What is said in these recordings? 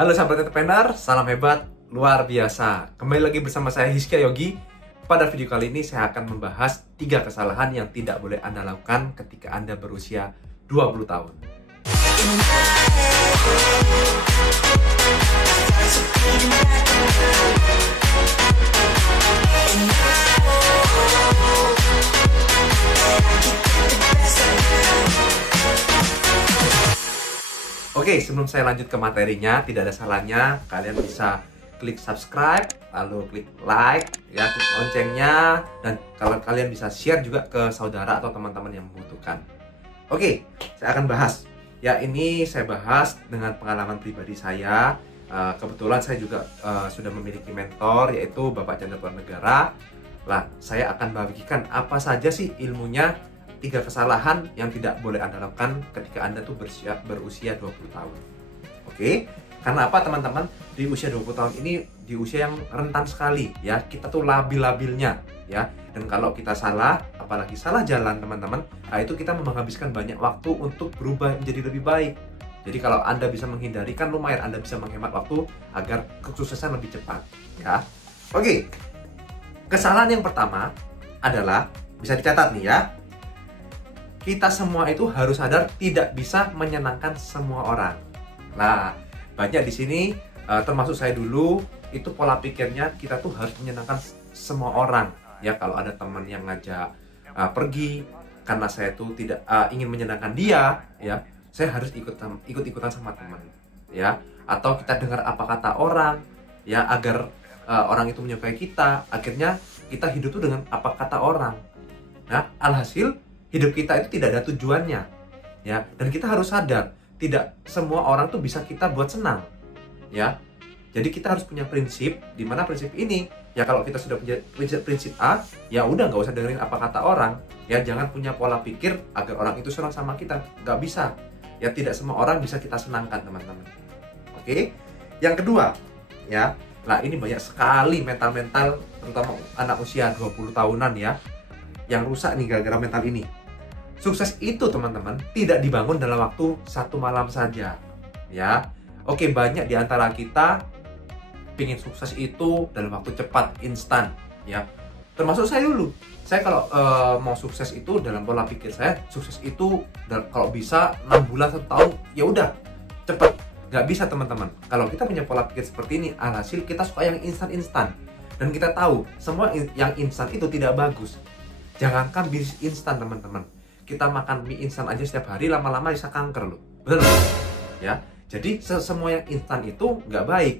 Halo sahabat entrepreneur, salam hebat, luar biasa. Kembali lagi bersama saya Hizkia Yogi. Pada video kali ini saya akan membahas 3 kesalahan yang tidak boleh Anda lakukan ketika Anda berusia 20 tahun. Oke, sebelum saya lanjut ke materinya, tidak ada salahnya kalian bisa klik subscribe, lalu klik like, ya, klik loncengnya, dan kalau kalian bisa share juga ke saudara atau teman-teman yang membutuhkan. Oke, saya akan bahas. Ya, ini saya bahas dengan pengalaman pribadi saya. Kebetulan saya juga sudah memiliki mentor, yaitu Bapak Chandra Negara. Lah, saya akan bagikan apa saja sih ilmunya. 3 kesalahan yang tidak boleh Anda lakukan ketika Anda tuh berusia 20 tahun. Oke? Karena apa teman-teman? Di usia 20 tahun ini di usia yang rentan sekali ya. Kita tuh labil-labilnya ya. Dan kalau kita salah, apalagi salah jalan teman-teman, nah itu kita menghabiskan banyak waktu untuk berubah menjadi lebih baik. Jadi kalau Anda bisa menghindari, kan lumayan Anda bisa menghemat waktu agar kesuksesan lebih cepat ya. Oke. Kesalahan yang pertama adalah, bisa dicatat nih ya, kita semua itu harus sadar tidak bisa menyenangkan semua orang. Nah, banyak di sini, termasuk saya dulu, itu pola pikirnya kita tuh harus menyenangkan semua orang. Ya, kalau ada teman yang ngajak pergi, karena saya tuh tidak ingin menyenangkan dia, ya, saya harus ikut-ikutan sama teman, ya. Atau kita dengar apa kata orang, ya, agar orang itu menyukai kita. Akhirnya kita hidup tuh dengan apa kata orang. Nah, alhasil hidup kita itu tidak ada tujuannya, ya. Dan kita harus sadar, tidak semua orang tuh bisa kita buat senang, ya. Jadi kita harus punya prinsip, di mana prinsip ini, ya kalau kita sudah punya prinsip A, ya udah nggak usah dengerin apa kata orang, ya. Jangan punya pola pikir agar orang itu senang sama kita, nggak bisa, ya. Tidak semua orang bisa kita senangkan teman-teman. Oke, yang kedua, ya. Nah ini banyak sekali mental-mental, terutama anak usia 20 tahunan ya, yang rusak nih gara-gara mental ini. Sukses itu teman-teman tidak dibangun dalam waktu 1 malam saja, ya. Oke, banyak di antara kita pingin sukses itu dalam waktu cepat, instan, ya. Termasuk saya dulu. Saya kalau mau sukses itu dalam pola pikir saya, sukses itu kalau bisa 6 bulan 1 tahun, ya udah cepat. Nggak bisa teman-teman. Kalau kita punya pola pikir seperti ini, alhasil kita suka yang instan-instan. Dan kita tahu semua yang instan itu tidak bagus. Jangankan bisnis instan teman-teman, kita makan mie instan aja setiap hari, lama-lama bisa kanker loh. Bener ya? Jadi semua yang instan itu nggak baik.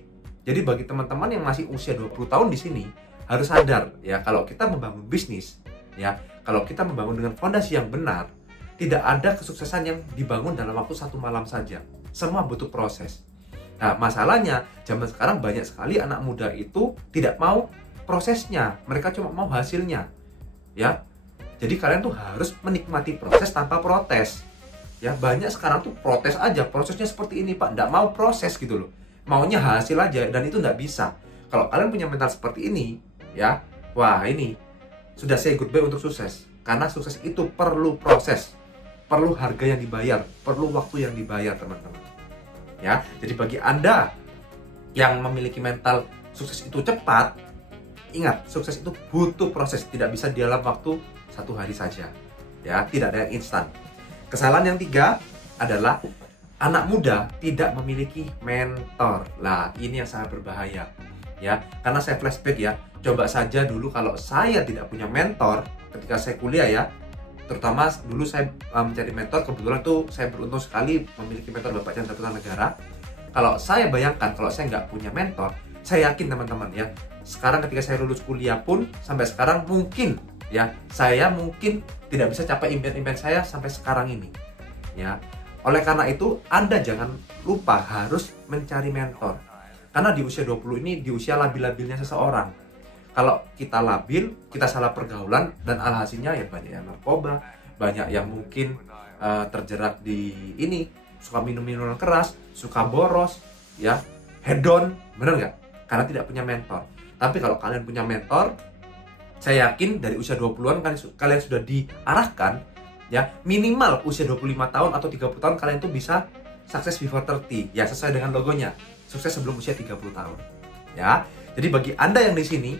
Jadi bagi teman-teman yang masih usia 20 tahun di sini, harus sadar ya, kalau kita membangun bisnis, ya, kalau kita membangun dengan fondasi yang benar, tidak ada kesuksesan yang dibangun dalam waktu 1 malam saja. Semua butuh proses. Nah, masalahnya zaman sekarang banyak sekali anak muda itu tidak mau prosesnya, mereka cuma mau hasilnya. Ya. Jadi kalian tuh harus menikmati proses tanpa protes. Ya, banyak sekarang tuh protes aja, prosesnya seperti ini Pak, nggak mau proses gitu loh. Maunya hasil aja, dan itu nggak bisa. Kalau kalian punya mental seperti ini, ya, wah ini sudah say goodbye untuk sukses. Karena sukses itu perlu proses, perlu harga yang dibayar, perlu waktu yang dibayar teman-teman. Ya, jadi bagi Anda yang memiliki mental sukses itu cepat, ingat, sukses itu butuh proses, tidak bisa dalam waktu 1 hari saja, ya, tidak ada yang instan. Kesalahan yang 3 adalah anak muda tidak memiliki mentor. Lah, ini yang sangat berbahaya, ya, karena saya flashback ya. Coba saja dulu kalau saya tidak punya mentor ketika saya kuliah ya, terutama dulu saya mencari mentor, kebetulan tuh saya beruntung sekali memiliki mentor Bapak Chandra Negara. Kalau saya bayangkan kalau saya nggak punya mentor, saya yakin teman-teman ya, sekarang ketika saya lulus kuliah pun sampai sekarang mungkin ya, saya mungkin tidak bisa capai impian-impian saya sampai sekarang ini. Ya, oleh karena itu Anda jangan lupa harus mencari mentor. Karena di usia 20 ini di usia labil-labilnya seseorang. Kalau kita labil, kita salah pergaulan, dan alhasilnya ya banyak yang narkoba, banyak yang mungkin terjerat di ini, suka minum-minuman keras, suka boros, ya, hedon, bener nggak? Karena tidak punya mentor. Tapi kalau kalian punya mentor, saya yakin dari usia 20-an kalian sudah diarahkan, ya, minimal usia 25 tahun atau 30 tahun kalian tuh bisa sukses before 30, ya, sesuai dengan logonya. sukses sebelum usia 30 tahun. Ya. Jadi bagi Anda yang di sini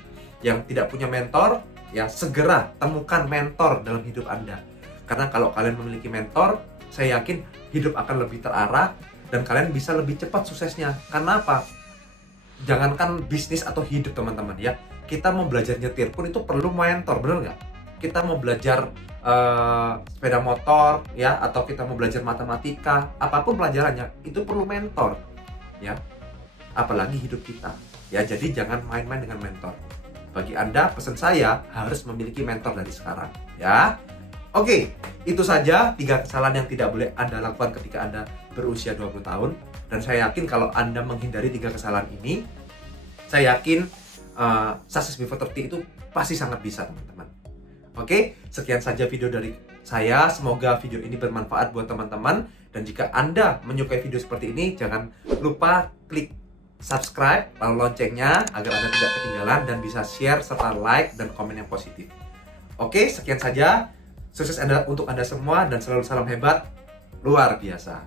yang tidak punya mentor, ya segera temukan mentor dalam hidup Anda. Karena kalau kalian memiliki mentor, saya yakin hidup akan lebih terarah dan kalian bisa lebih cepat suksesnya. Karena apa? Jangankan bisnis atau hidup teman-teman ya, kita mau belajar nyetir pun itu perlu mentor, bener nggak? Kita mau belajar sepeda motor ya, atau kita mau belajar matematika, apapun pelajarannya itu perlu mentor ya. Apalagi hidup kita ya. Jadi jangan main-main dengan mentor. Bagi Anda, pesan saya harus memiliki mentor dari sekarang ya. Oke, itu saja 3 kesalahan yang tidak boleh Anda lakukan ketika Anda berusia 20 tahun. Dan saya yakin kalau Anda menghindari 3 kesalahan ini, saya yakin Success Before 30 itu pasti sangat bisa, teman-teman. Oke, sekian saja video dari saya. Semoga video ini bermanfaat buat teman-teman. Dan jika Anda menyukai video seperti ini, jangan lupa klik subscribe, lalu loncengnya agar Anda tidak ketinggalan dan bisa share serta like dan komen yang positif. Oke, sekian saja. Sukses untuk Anda semua dan selalu salam hebat luar biasa.